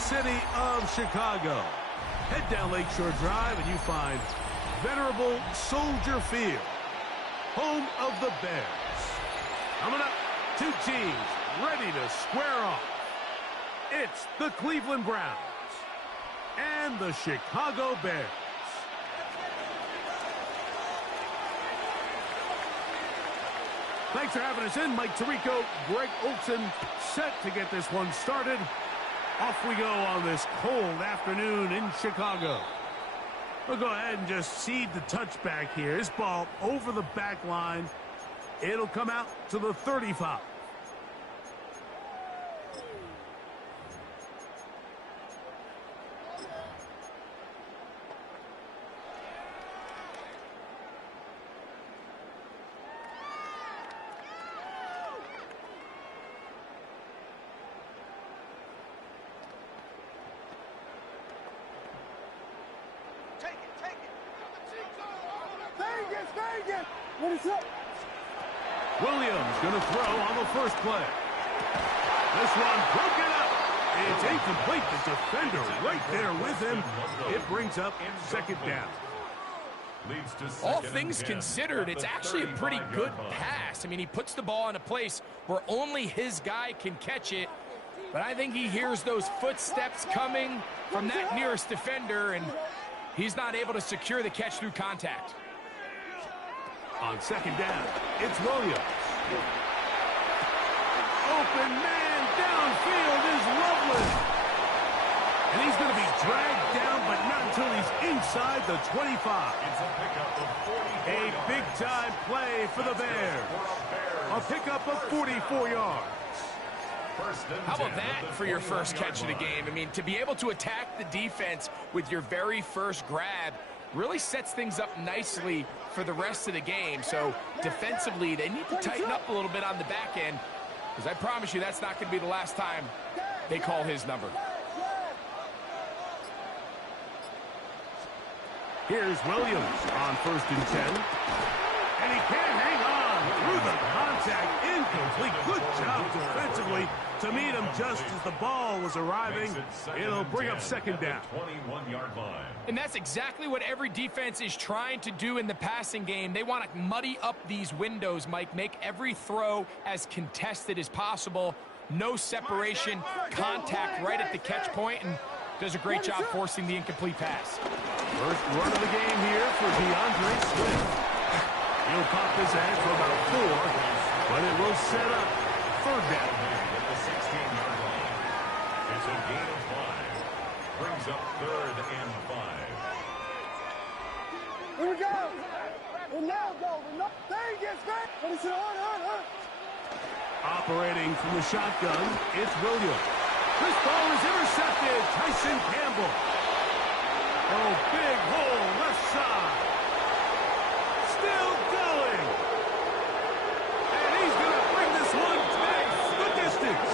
city of Chicago. Head down Lakeshore Drive and you find venerable Soldier Field, home of the Bears. Coming up, two teams ready to square off. It's the Cleveland Browns and the Chicago Bears. Thanks for having us in. Mike Tirico, Greg Olson, set to get this one started. Off we go on this cold afternoon in Chicago. We'll go ahead and just seed the touchback here. This ball over the back line. It'll come out to the 35. What is up? Williams going to throw on the first play. This one broken up. It's incomplete. The defender right there with him. It brings up second down. All things considered, it's actually a pretty good pass. I mean, he puts the ball in a place where only his guy can catch it. But I think he hears those footsteps coming from that nearest defender, and he's not able to secure the catch through contact. On second down, it's Williams. Open man downfield is Loveless. And he's going to be dragged down, but not until he's inside the 25. A big-time play for the Bears. A pickup of 44 yards. How about that for your first catch of the game? I mean, to be able to attack the defense with your very first grab really sets things up nicely for the rest of the game. So defensively, they need to tighten up a little bit on the back end, because I promise you that's not going to be the last time they call his number. Here's Williams on 1st and 10. And he can't hang on through the contact. Incomplete. Good job defensively to meet him just as the ball was arriving. It'll bring up second down. 21-yard line. And that's exactly what every defense is trying to do in the passing game. They want to muddy up these windows, Mike, make every throw as contested as possible. No separation, contact right at the catch point, and does a great job forcing the incomplete pass. First run of the game here for DeAndre Swift. He'll pop this ahead for about 4, but it will set up third down. At the 16-yard line. It's a gain of 5. Brings up 3rd and 5. Here we go. We'll now go. There he gets back. What is it on? Operating from the shotgun, it's Williams. This ball is intercepted. Tyson Campbell. Oh, big hole left side. Still going. And he's going to bring this one back the distance.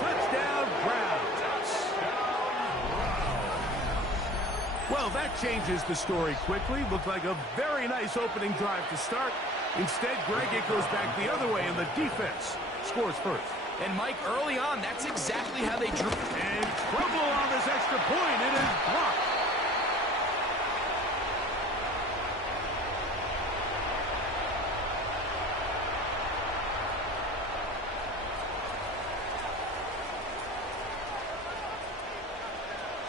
Touchdown, Browns. Well, that changes the story quickly. Looked like a very nice opening drive to start. Instead, Greg, it goes back the other way, and the defense scores first. And, Mike, early on, that's exactly how they drew. And trouble on this extra point. It is blocked.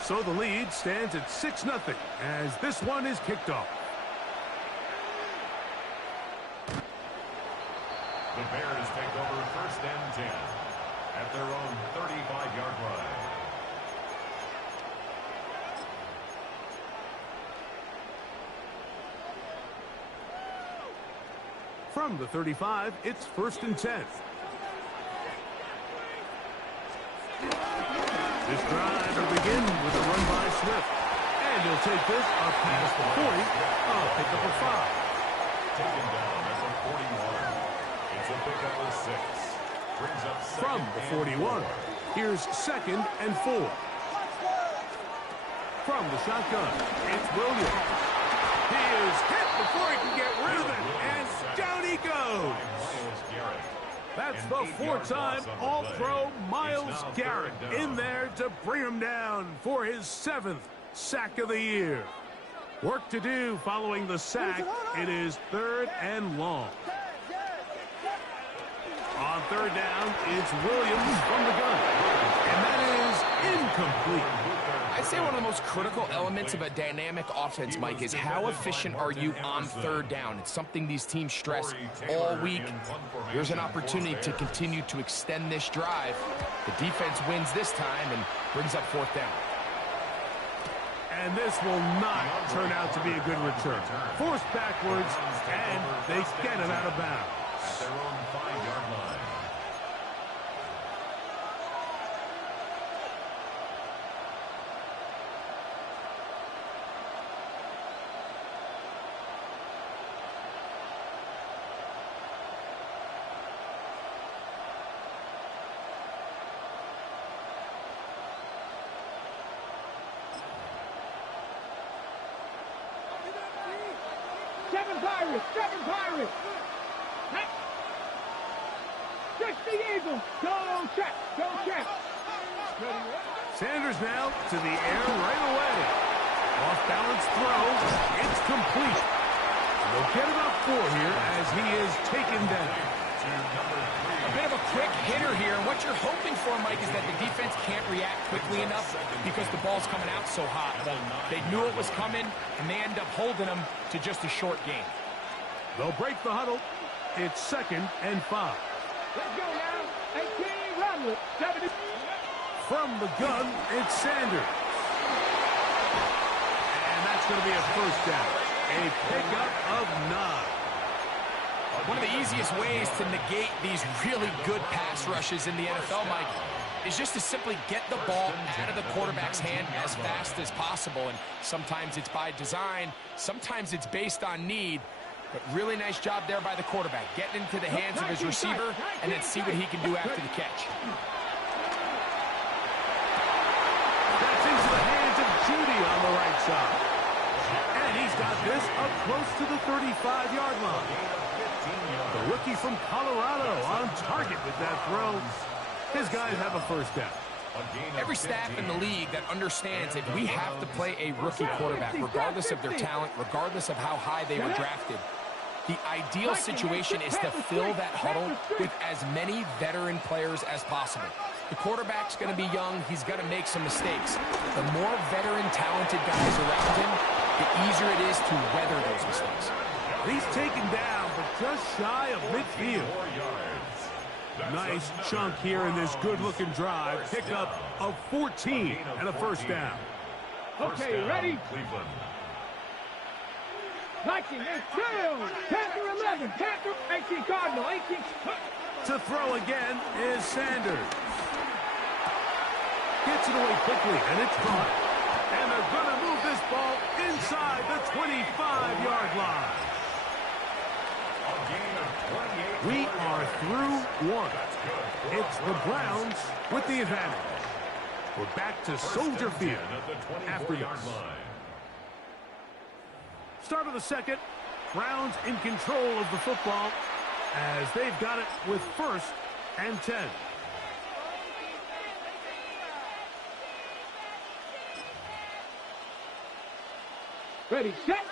So the lead stands at 6-0 as this one is kicked off. The Bears take over 1st and 10 at their own 35-yard line. From the 35, it's 1st and 10. This drive will begin with a run by Swift. And he'll take this up past the 40. I'll pick up a 5. Taken down at the 41. It's a pickup of 6. Brings up From the 41, here's 2nd and 4. From the shotgun, it's Williams. He is hit before he can get rid of it, and down he goes. That's the four-time All-Pro Myles Garrett in there to bring him down for his 7th sack of the year. Work to do following the sack. It is 3rd and long. On 3rd down, it's Williams from the gun. And that is incomplete. I'd say one of the most critical elements of a dynamic offense, Mike, is how efficient are you on 3rd down. It's something these teams stress all week. Here's an opportunity to continue to extend this drive. The defense wins this time and brings up 4th down. And this will not turn out to be a good return. Forced backwards, and they get it out of bounds. At their own 5-yard line. Seven Pirates! Touch the Eagles! Go check! Sanders now to the air right away. Off-balance throw. It's complete. They'll get about 4 here as he is taken down. A bit of a quick hitter here. What you're hoping for, Mike, is that the defense can't react quickly enough because the ball's coming out so hot. But they knew it was coming, and they end up holding them to just a short game. They'll break the huddle. It's 2nd and 5. Let's go now! 18, run with 70. From the gun, it's Sanders. And that's going to be a 1st down. A pickup of 9. One of the easiest ways to negate these really good pass rushes in the NFL, Mike, is just to simply get the ball out of the quarterback's hand as fast as possible. And sometimes it's by design, sometimes it's based on need. But really nice job there by the quarterback, getting into the hands of his receiver and then see what he can do after the catch. That's into the hands of Judy on the right side. And he's got this up close to the 35-yard line. The rookie from Colorado on target with that throw. His guys have a 1st down. Every staff in the league that understands that we have to play a rookie quarterback, regardless of their talent, regardless of how high they were drafted. The ideal situation is to fill that huddle with as many veteran players as possible. The quarterback's going to be young. He's going to make some mistakes. The more veteran, talented guys around him, the easier it is to weather those mistakes. He's taken down, but just shy of midfield. Nice chunk here in this good-looking drive. Pickup of 14 and a 1st down. Okay, ready? Cleveland. Liking it, 2, Panther 11, Panther 18 Cardinal, 18. To throw again is Sanders. Gets it away quickly, and it's caught. And they're going to move this ball inside the 25-yard line. We are through 1. It's the Browns with the advantage. We're back to Soldier Field after this. Start of the 2nd. Browns in control of the football as they've got it with 1st and 10. Ready, set.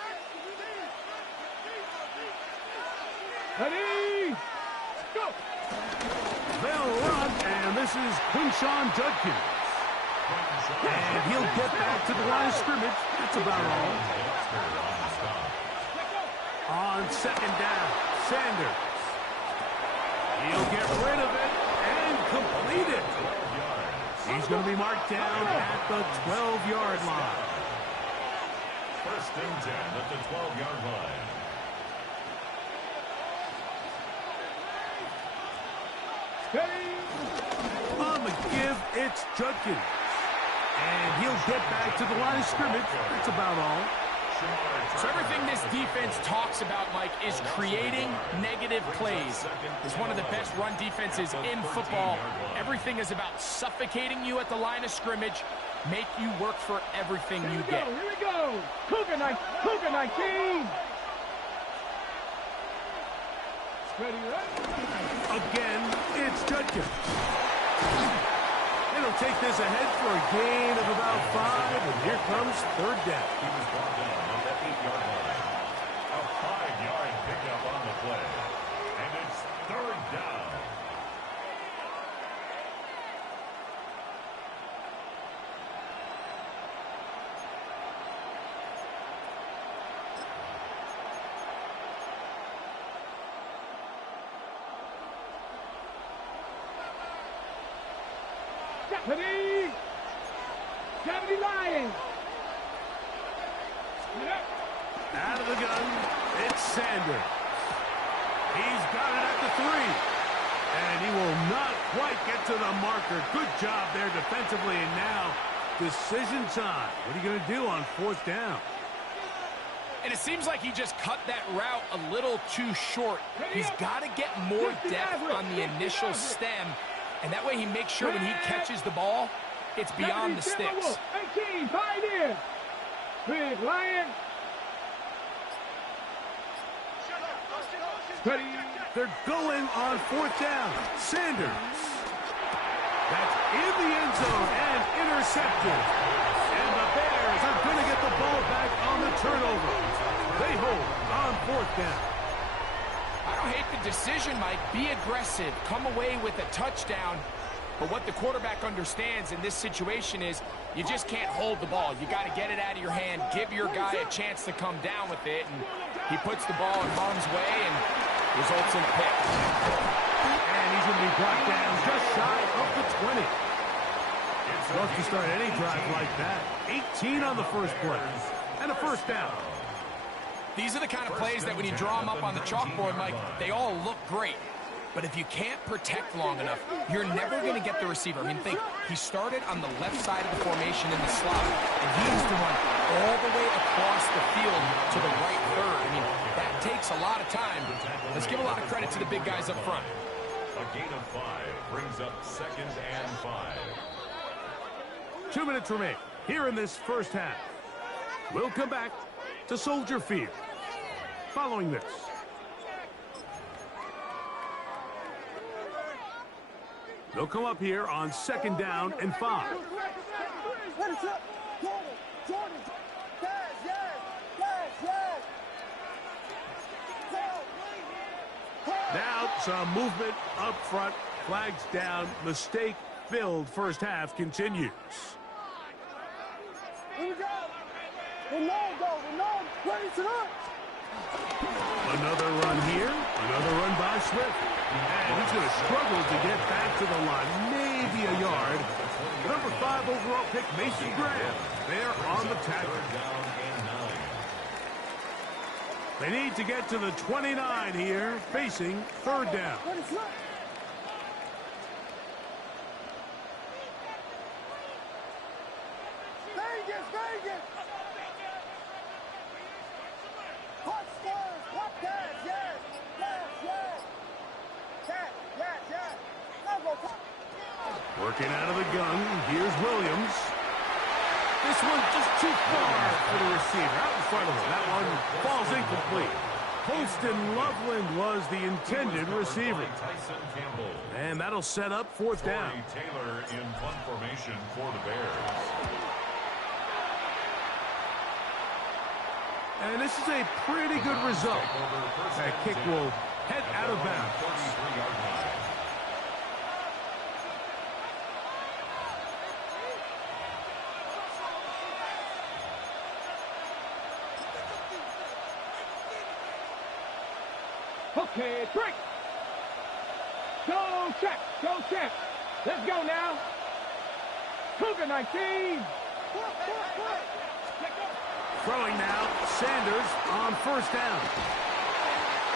Ready, go. They'll run, and this is Quinshawn Judkins. And he'll get back to the line of scrimmage. That's about all. On 2nd down, Sanders. He'll get rid of it and complete it. He's going to be marked down at the 12-yard line. 1st and 10 at the 12-yard line. On the give, it's Judkins. And he'll get back to the line of scrimmage. That's about all. So everything this defense talks about, Mike, is creating negative plays. It's one of the best run defenses in football. Everything is about suffocating you at the line of scrimmage, make you work for everything you get. Here we go. Cougar 19. Again, it's Judkins. It'll take this ahead for a gain of about 5, and here comes third down. He was brought down on the 8-yard line. A 5-yard pickup on the play. And it's third down. Deputy Lion. Out of the gun, it's Sanders. He's got it at the 3. And he will not quite get to the marker. Good job there defensively. And now, decision time. What are you going to do on fourth down? And it seems like he just cut that route a little too short. He's got to get more depth on the initial stem. And that way he makes sure when he catches the ball, it's beyond the sticks. 18, tied in. Big Lion. They're going on fourth down. Sanders. That's in the end zone and intercepted. And the Bears are going to get the ball back on the turnover. They hold on fourth down. I don't hate the decision, Mike. Be aggressive. Come away with a touchdown. But what the quarterback understands in this situation is you just can't hold the ball. You got to get it out of your hand, give your guy a chance to come down with it, and he puts the ball in harm's way and results in a pick. And he's going to be brought down just shy of the 20. It's rough to start any drive like that. 18 on the first play. And a first down. These are the kind of plays that when you draw them up on the chalkboard, Mike, they all look great. But if you can't protect long enough, you're never going to get the receiver. I mean, think, he started on the left side of the formation in the slot, and he used to run all the way across the field to the right third. I mean, that takes a lot of time. Let's give a lot of credit to the big guys up front. A gain of 5 brings up 2nd and 5. 2 minutes remain here in this first half. We'll come back to Soldier Field following this. They'll come up here on 2nd down and 5. Now some movement up front. Flags down. Mistake-filled first half continues. Here we go. Ronaldo, ready to run. Another run here. Another run by Swift. And he's going to struggle to get back to the line. Maybe a yard. Number 5 overall pick, Mason Graham. They're on the tackle. They need to get to the 29 here, facing third down. Vegas. Hot stars, hot pass, yes. Working out of the gun, here's Williams. This one just too far for the receiver, out in front of him. That one falls incomplete. Poston Loveland was the intended receiver. And that'll set up fourth down. Taylor in punt formation for the Bears. And this is a pretty good result. That kick will head out of bounds. Okay, break. Go check. Let's go now. Cougar 19. Throwing now, Sanders on first down.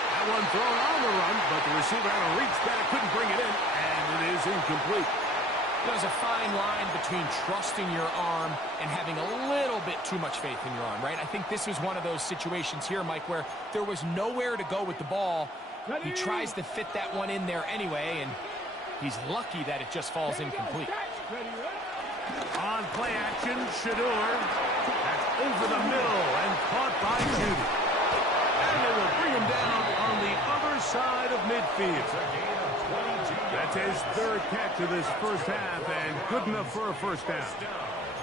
That one thrown on the run, but the receiver had to reach back, couldn't bring it in, and it is incomplete. There's a fine line between trusting your arm and having a little bit too much faith in your arm, right? I think this was one of those situations here, Mike, where there was nowhere to go with the ball. He tries to fit that one in there anyway, and he's lucky that it just falls incomplete. On play action, Shador. That's over the middle and caught by Judy. And they will bring him down on the other side of midfield. That's his third catch of this first half, and good enough for a first down.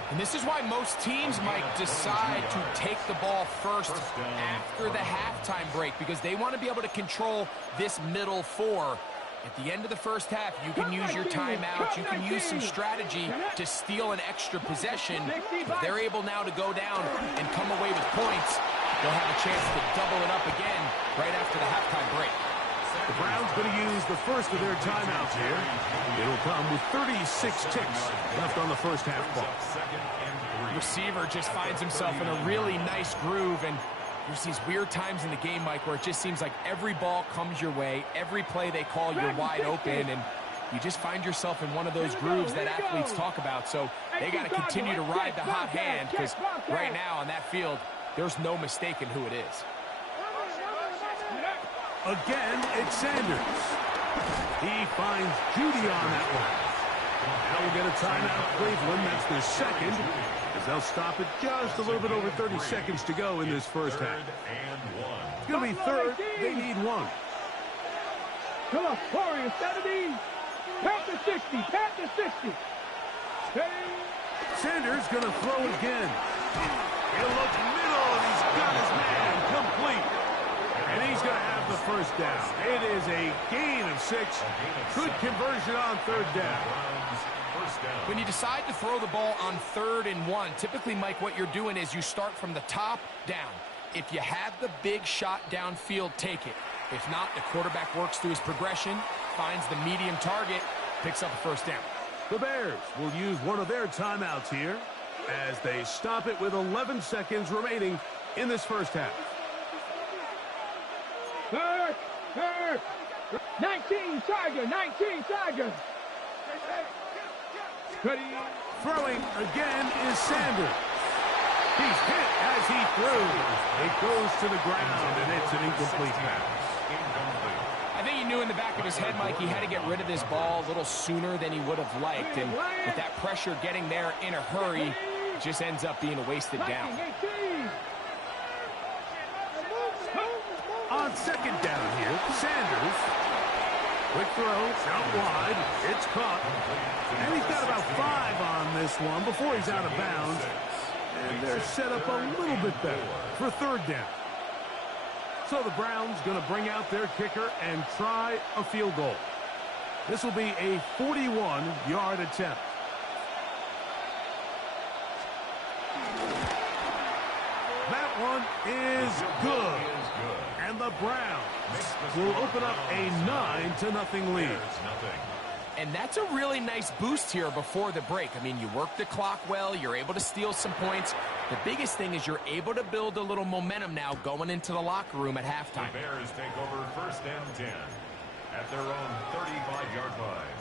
And this is why most teams might decide to take the ball first after the halftime break, because they want to be able to control this middle four. At the end of the first half, you can use your timeout, you can use some strategy to steal an extra possession. If they're able now to go down and come away with points, they'll have a chance to double it up again right after the halftime break. The Browns going to use the first of their timeouts here. It'll come with 36 ticks left on the first half clock. Receiver just finds himself in a really nice groove, and there's these weird times in the game, Mike, where it just seems like every ball comes your way, every play they call, you're wide open, and you just find yourself in one of those grooves that athletes talk about. So they got to continue to ride the hot hand, because right now on that field, there's no mistaking who it is. Again, it's Sanders. He finds Judy on that one. Now we'll get a timeout, Cleveland. That's their second, as they'll stop it just a little bit over 30 seconds to go in this first half. It's going to be third. They need one. Come on, Warriors, 70. Pat to 60. Pat to 60. Sanders going to throw again. He'll look middle, and he's got his man complete. And he's going to have the first down. It is a gain of 6. Good conversion on third down. When you decide to throw the ball on 3rd and 1, typically, Mike, what you're doing is you start from the top down. If you have the big shot downfield, take it. If not, the quarterback works through his progression, finds the medium target, picks up a first down. The Bears will use one of their timeouts here as they stop it with 11 seconds remaining in this first half. 19 Tiger. Throwing again is Sanders. He's hit as he threw. It goes to the ground, and it's an incomplete pass. I think he knew in the back of his head, Mike, he had to get rid of this ball a little sooner than he would have liked. And with that pressure getting there in a hurry, it just ends up being a wasted down. On second down here, Sanders. Quick throw, out wide. It's caught. And he's got about 5 on this one before he's out of bounds. And they're set up a little bit better for third down. So the Browns going to bring out their kicker and try a field goal. This will be a 41-yard attempt. That one is good. And the Browns will open up a 9-0 lead. And that's a really nice boost here before the break. I mean, you work the clock well, you're able to steal some points. The biggest thing is you're able to build a little momentum now going into the locker room at halftime. The Bears take over 1st and 10 at their own 35-yard line.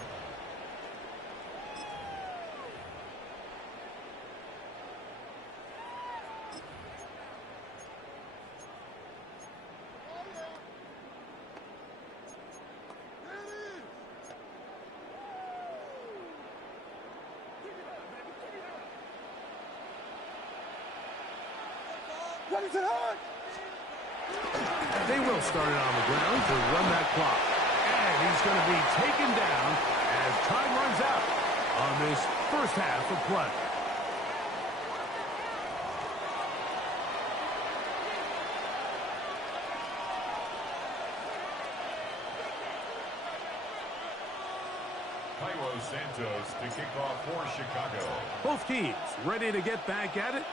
They will start it on the ground to run that clock. And he's going to be taken down as time runs out on this first half of play. Santos to kick off for Chicago. Both teams ready to get back at it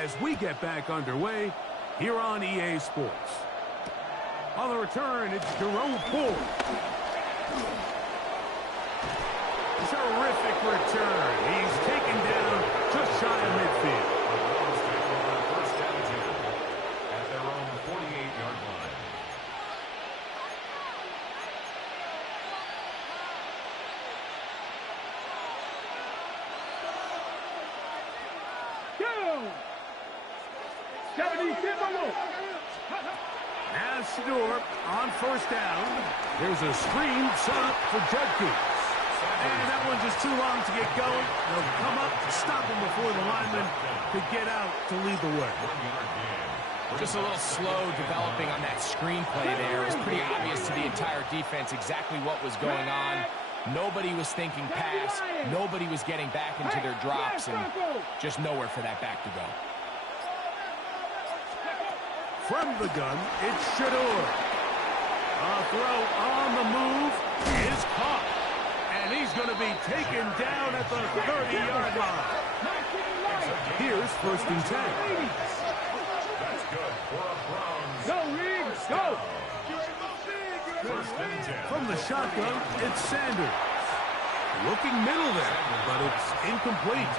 as we get back underway here on EA Sports. On the return, it's Jerome Ford. Terrific return. He's taken down just shy of midfield. First down 2 at their own 48-yard line. Now Shador on first down. There's a screen set up for Judkins. And that one's just too long to get going. They'll come up to stop him before the lineman could get out to lead the way. Just a little slow developing on that screenplay there. It was pretty obvious to the entire defense exactly what was going on. Nobody was thinking pass. Nobody was getting back into their drops, and just nowhere for that back to go. From the gun, it's Shador. A throw on the move is caught. And he's going to be taken down at the 30-yard line. Here's 1st and 10. That's good for a Browns. Go, Riggs, go. 1st and 10. From the shotgun, it's Sanders. Looking middle there, but it's incomplete.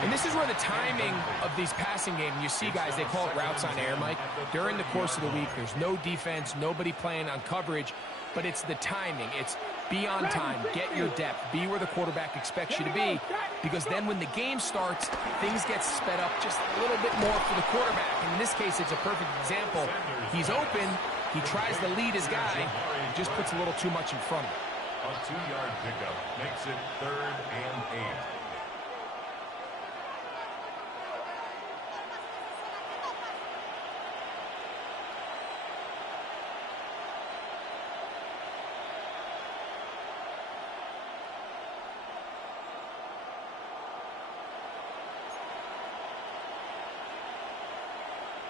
And this is where the timing of these passing games, you see guys, they call it routes on air, Mike. During the course of the week, there's no defense, nobody playing on coverage, but it's the timing. It's be on time, get your depth, be where the quarterback expects you to be, because then when the game starts, things get sped up just a little bit more for the quarterback. And in this case, it's a perfect example. He's open, he tries to lead his guy, just puts a little too much in front of him. A 2-yard pickup makes it 3rd and 8.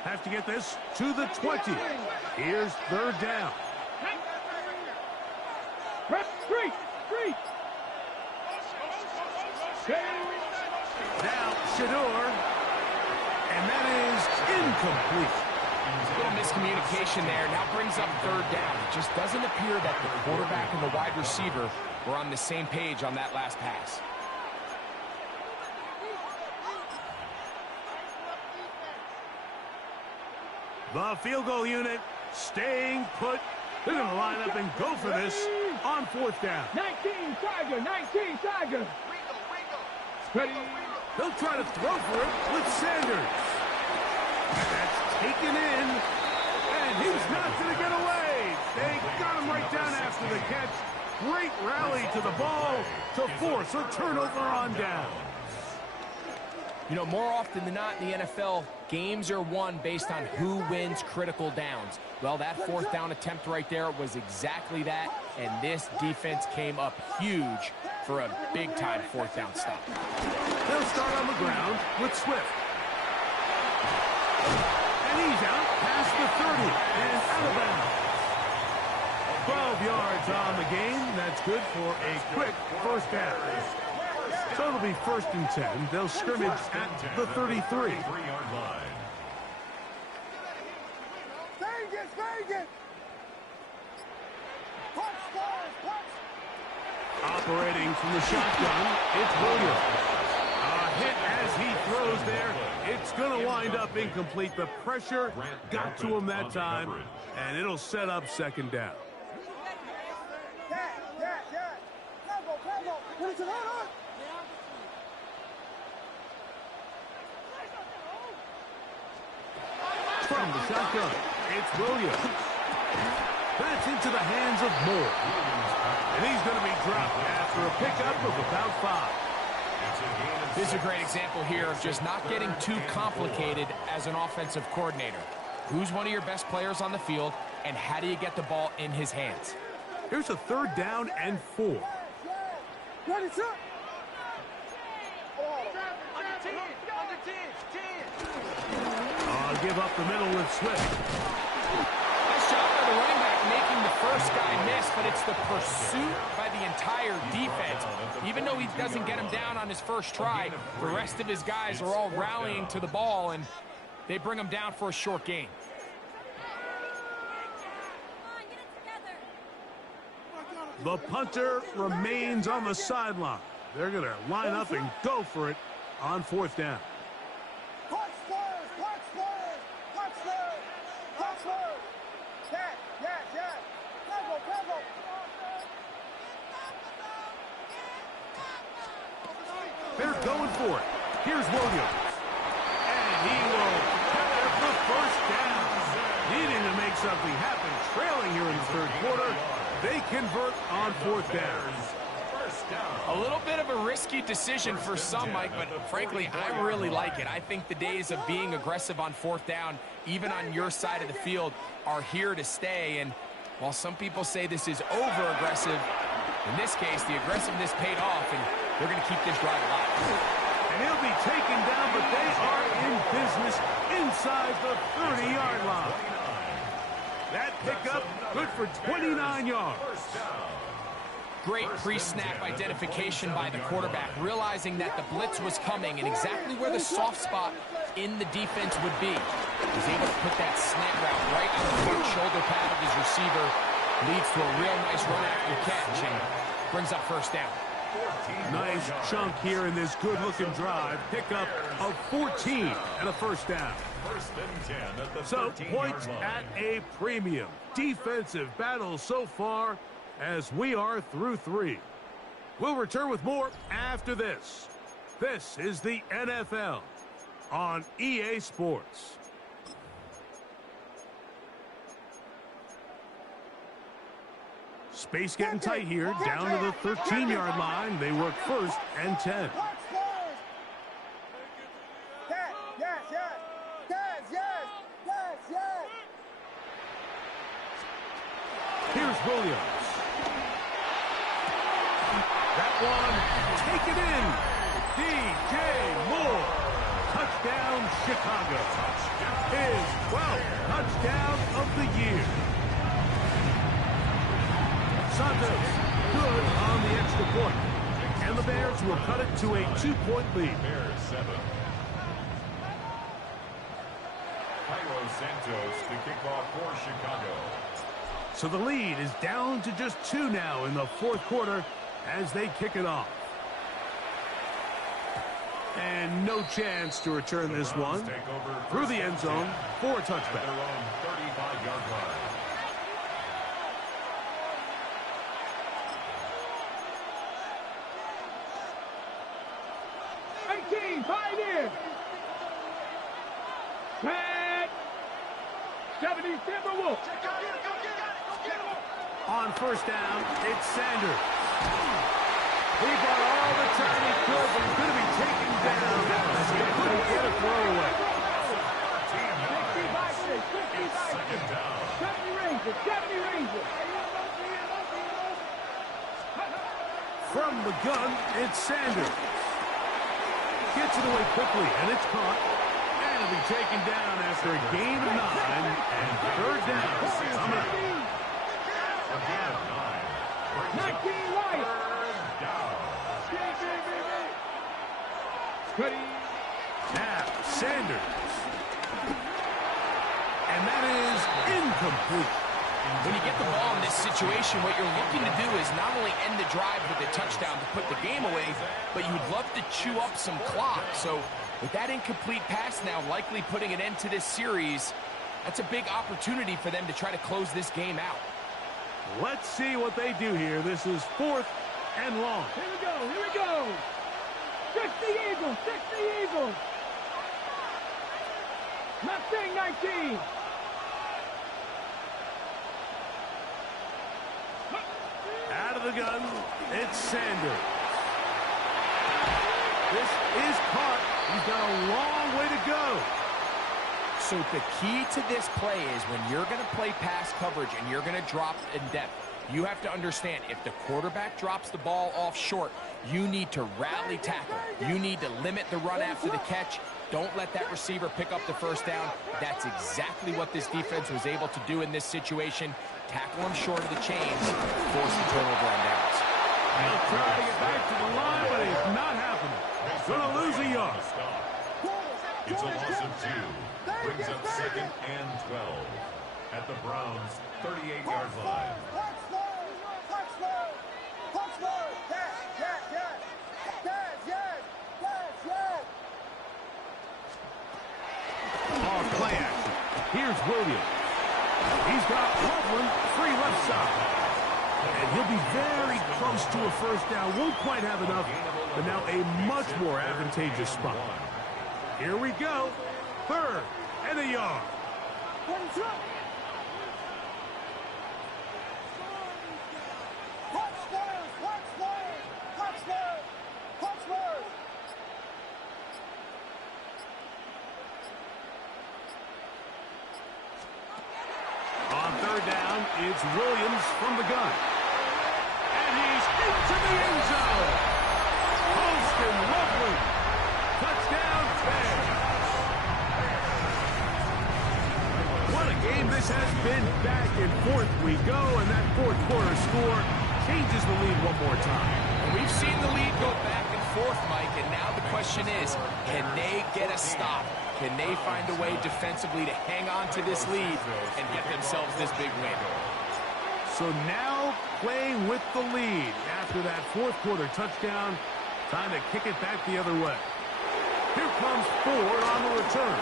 Have to get this to the 20. Here's 3rd down. Press, three. Now, Shador. And that is incomplete. A little miscommunication there. Now brings up 3rd down. It just doesn't appear that the quarterback and the wide receiver were on the same page on that last pass. The field goal unit staying put. They're going to line up and go for this on 4th down. 19, Tiger. Ready. They'll try to throw for it with Sanders. That's taken in, and he's not going to get away. They got him right down after the catch. Great rally to the ball to force a turnover on down. You know, more often than not in the NFL, games are won based on who wins critical downs. Well, that 4th down attempt right there was exactly that, and this defense came up huge for a big-time 4th down stop. They'll start on the ground with Swift. And he's out past the 30 and out of bounds. 12 yards on the game. That's good for a quick 1st down. So it'll be 1st and 10. They'll scrimmage at the 33. 3-yard line. Vegas. Operating from the shotgun, it's Williams. A hit as he throws there. It's going to wind up incomplete. The pressure got to him that time, and it'll set up 2nd down. From the shotgun, it's Williams. That's into the hands of Moore. And he's going to be dropped after a pickup of about 5. This is a great example here of just not getting too complicated as an offensive coordinator. Who's one of your best players on the field, and how do you get the ball in his hands? Here's a 3rd down and 4. Give up the middle with Swift. Nice job by the running back making the first guy miss, but it's the pursuit by the entire defense. Even though he doesn't get him down on his first try, the rest of his guys are all rallying to the ball, and they bring him down for a short gain. The punter remains on the sideline. They're going to line up and go for it on 4th down. They're going for it. Here's Williams. And he will have the 1st down. Needing to make something happen. Trailing here in the 3rd quarter. They convert on 4th down. A little bit of a risky decision for some, Mike, but frankly, I really like it. I think the days of being aggressive on fourth down, even on your side of the field, are here to stay. And while some people say this is over-aggressive, in this case, the aggressiveness paid off, and they're going to keep this drive alive. And he'll be taken down, but they are in business inside the 30-yard line. That pickup, good for 29 yards. Great pre-snap identification by the quarterback, realizing that the blitz was coming and exactly where the soft spot in the defense would be. He's able to put that slant route right on the front shoulder pad of his receiver. Leads to a real nice run after catch and brings up first down. Nice chunk here in this good-looking drive. Pickup of 14 and a first down. So points at a premium. Defensive battle so far as we are through 3. We'll return with more after this. This is the NFL on EA Sports. Space getting tight here, down to the 13-yard line. They work first and 10. Here's Williams. That one, take it in. DJ Moore. Touchdown, Chicago. His 12th touchdown of the year. Santos, good on the extra point. And the Bears will cut it to a 2-point lead. Bears 7. Cairo Santos to kick off for Chicago. So the lead is down to just 2 now in the fourth quarter as they kick it off. And no chance to return this one. Through the end zone for a touchback. Their own 35-yard line. Pioneer. Tag. 70 Timberwolves. On first down, it's Sanders. He got all the time he could, but he's going to be taken down as he couldn't get a throwaway. 70 Rangers. From the gun, it's Sanders. Gets it away quickly, and it's caught. And it'll be taken down after a gain of 9 and third down. Coming up. Again, 9. 19 Lions. Now, Sanders. And that is incomplete. When you get the ball in this situation, what you're looking to do is not only end the drive with a touchdown to put the game away, but you'd love to chew up some clock. So with that incomplete pass now likely putting an end to this series, that's a big opportunity for them to try to close this game out. Let's see what they do here. This is 4th and long. Here we go. 60 Eagles. Not saying 19. Out of the gun, it's Sanders. This is caught. He's got a long way to go. So the key to this play is when you're going to play pass coverage and you're going to drop in depth, you have to understand if the quarterback drops the ball off short, you need to rally tackle. You need to limit the run after the catch. Don't let that receiver pick up the first down. That's exactly what this defense was able to do in this situation. Tackle him short of the chains, force the turnover on downs. He'll try to get back to the line, but it's not happening. Going to lose a yard. It's a loss of 2. Brings up 2nd and 12 at the Browns' 38-yard line. Off play action. Here's Williams. He's got Loveland free left side. And he'll be very close to a first down. Won't quite have enough, but now a much more advantageous spot. Here we go. 3rd and a yard. It's Williams from the gun. And he's into the end zone. Holston Lovely. Touchdown, Bears. What a game this has been. Back and forth we go, and that fourth quarter score changes the lead one more time. We've seen the lead go back and forth, Mike, and now the question is, can they get a stop? Can they find a way defensively to hang on to this lead and get themselves this big win? So now playing with the lead after that fourth quarter touchdown, time to kick it back the other way. Here comes Ford on the return.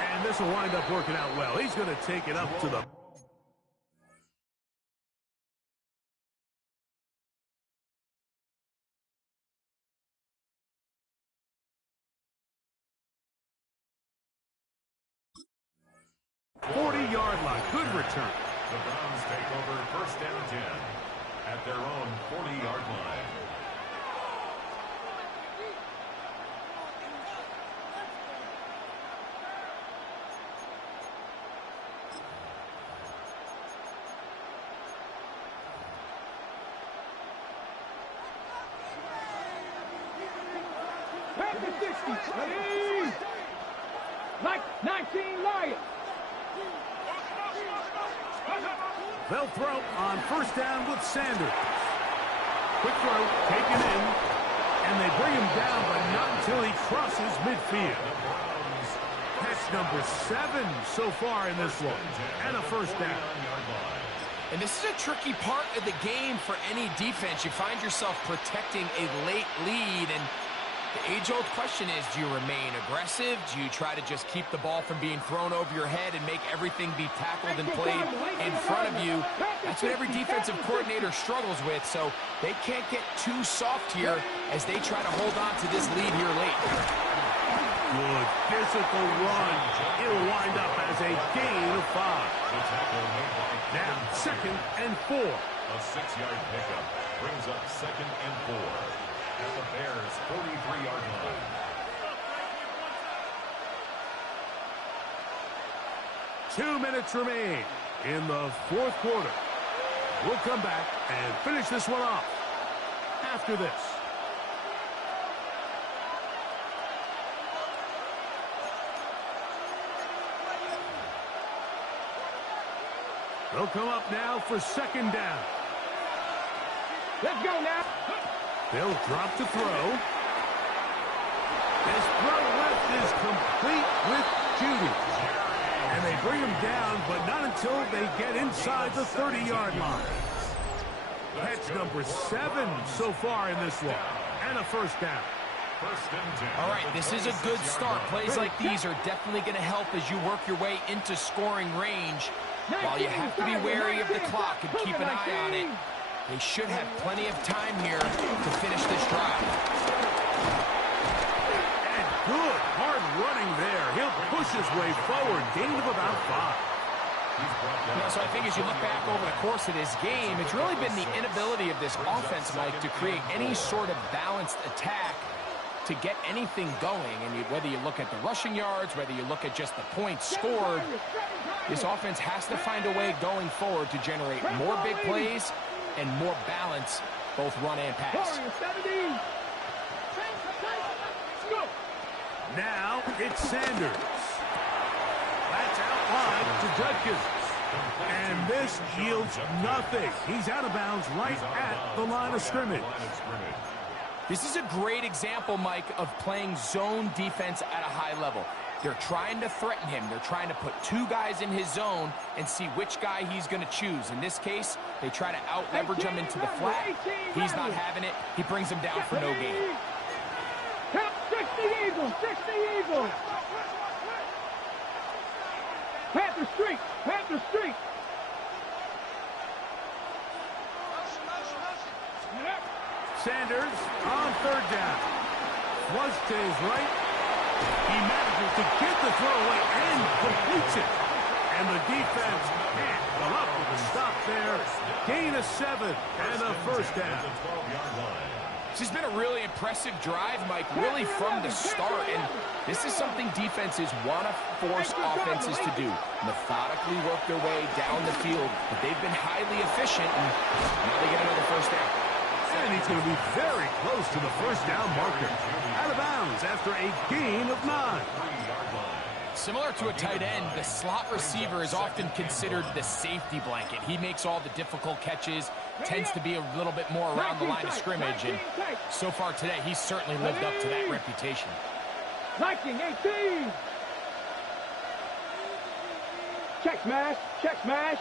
And this will wind up working out well. He's going to take it up to the 40-yard line. Good return. The Browns take over first and 10 at their own 40-yard line. Back to 60. Ready? Like 19 Lions. They'll throw on first down with Sanders. Quick throw, taken in, and they bring him down, but not until he crosses midfield. Catch number 7 so far in this one, and a first down. And this is a tricky part of the game for any defense. You find yourself protecting a late lead, and the age-old question is, do you remain aggressive? Do you try to just keep the ball from being thrown over your head and make everything be tackled and played in front of you? That's what every defensive coordinator struggles with, so they can't get too soft here as they try to hold on to this lead here late. Good physical run. It'll wind up as a gain of 5. Now, 2nd and 4. A 6-yard pickup brings up 2nd and 4. At the Bears' 43-yard line. Two minutes remain in the fourth quarter. We'll come back and finish this one off after this. They'll come up now for 2nd down. Let's go now. They'll drop to throw. This throw left is complete with Judy. And they bring him down, but not until they get inside the 30-yard line. Catch number 7 so far in this one, and a first down. All right, this is a good start. Plays like these are definitely going to help as you work your way into scoring range. While you have to be wary of the clock and keep an eye on it, they should have plenty of time here to finish this drive. And good hard running there. He'll push his way forward. Gain of about 5. So I think as you look back over the course of this game, it's really been the inability of this offense, Mike, to create any sort of balanced attack to get anything going. And whether you look at the rushing yards, whether you look at just the points scored, this offense has to find a way going forward to generate more big plays and more balance, both run and pass. Now it's Sanders. That's out wide to Judkins. And this yields nothing. He's out of bounds right at the line of scrimmage. This is a great example, Mike, of playing zone defense at a high level. They're trying to threaten him. They're trying to put 2 guys in his zone and see which guy he's going to choose. In this case, they try to out-leverage him into the flat. He's not having it. He brings him down for no gain. Count 60 Eagles, 60 Eagles. Panther Street, Panther Street. Sanders on 3rd down. Flush to his right. He manages to get the throw away and completes it. And the defense can't come up with a stop there. Gain of 7 and a first down. This has been a really impressive drive, Mike, really from the start. And this is something defenses want to force offenses to do. Methodically work their way down the field. But they've been highly efficient, and now they get another first down. And he's going to be very close to the first down marker. Out of bounds after a gain of 9. Similar to a tight end, the slot receiver is often considered the safety blanket. He makes all the difficult catches, tends to be a little bit more around the line of scrimmage, and so far today, he's certainly lived up to that reputation. Liking 18. Check smash, check smash.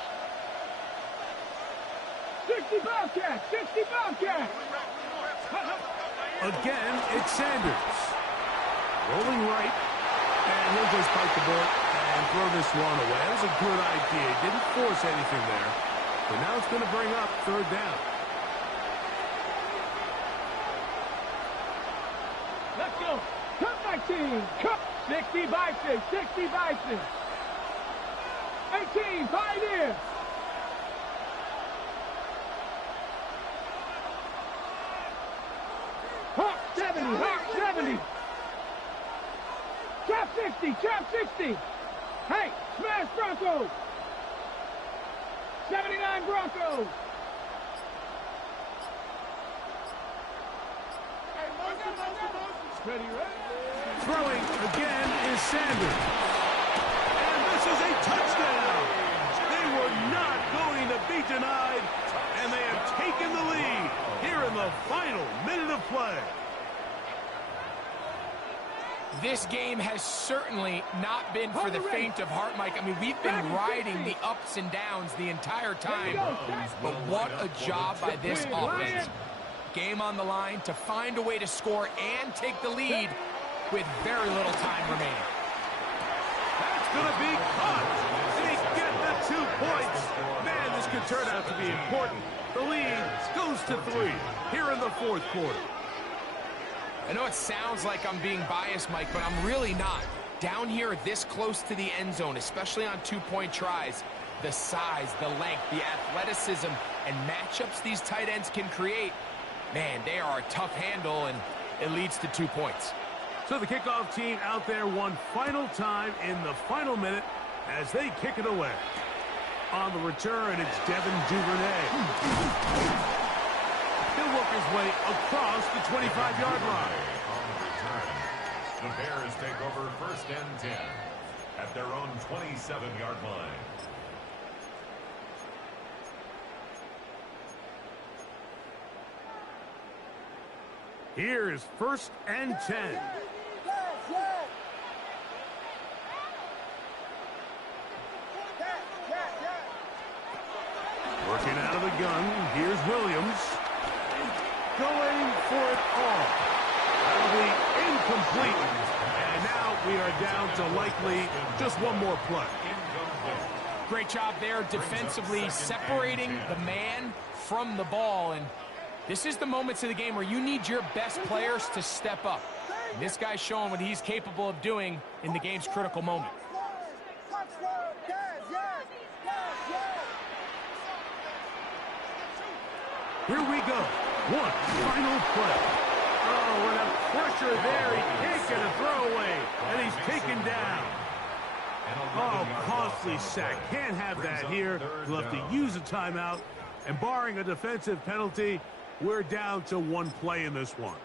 60 Bobcat, 60 Bobcat. Again, it's Sanders. Rolling right. And he'll just bite the bullet and throw this one away. That was a good idea. He didn't force anything there. But now it's going to bring up third down. Let's go. Cut my team. Cut. 60 Bison, 60 Bison. 18, Pioneer. Hawk 70, Hawk 70. Trap 60, trap 60. Hey, smash Broncos. 79 Broncos. Ready, ready. Throwing again is Sanders. And this is a touchdown. They were not going to be denied. And they have taken the lead here in the final minute of play. This game has certainly not been for the faint of heart, Mike. I mean, we've been riding the ups and downs the entire time. But what a job by this offense. Game on the line to find a way to score and take the lead with very little time remaining. That's going to be caught. They get the 2 points. Man, this could turn out to be important. The lead goes to 3 here in the fourth quarter. I know it sounds like I'm being biased, Mike, but I'm really not. Down here this close to the end zone, especially on 2-point tries, the size, the length, the athleticism, and matchups these tight ends can create, man, they are a tough handle, and it leads to 2 points. So the kickoff team out there one final time in the final minute as they kick it away. On the return, it's Devin Duvernay. He'll work his way across the 25-yard line. On the return, the Bears take over first and 10 at their own 27-yard line. Here's first and 10. Working out of the gun, here's Williams. Going for it all. That'll be incomplete. And now we are down to likely just one more play. Great job there defensively, separating the man from the ball. And this is the moments of the game where you need your best players to step up. And this guy's showing what he's capable of doing in the game's critical moment. Here we go. One final play. Oh, what a pressure there. He can't get a throwaway. And he's taken down. Oh, costly sack. Can't have that here. We'll have to use a timeout. And barring a defensive penalty, we're down to one play in this one.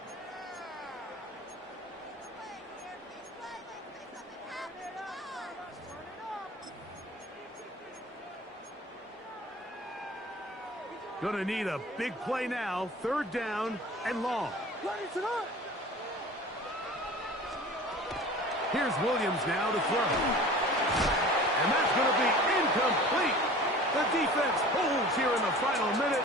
Gonna need a big play now. Third down and long. Here's Williams now to throw. And that's gonna be incomplete. The defense holds here in the final minute.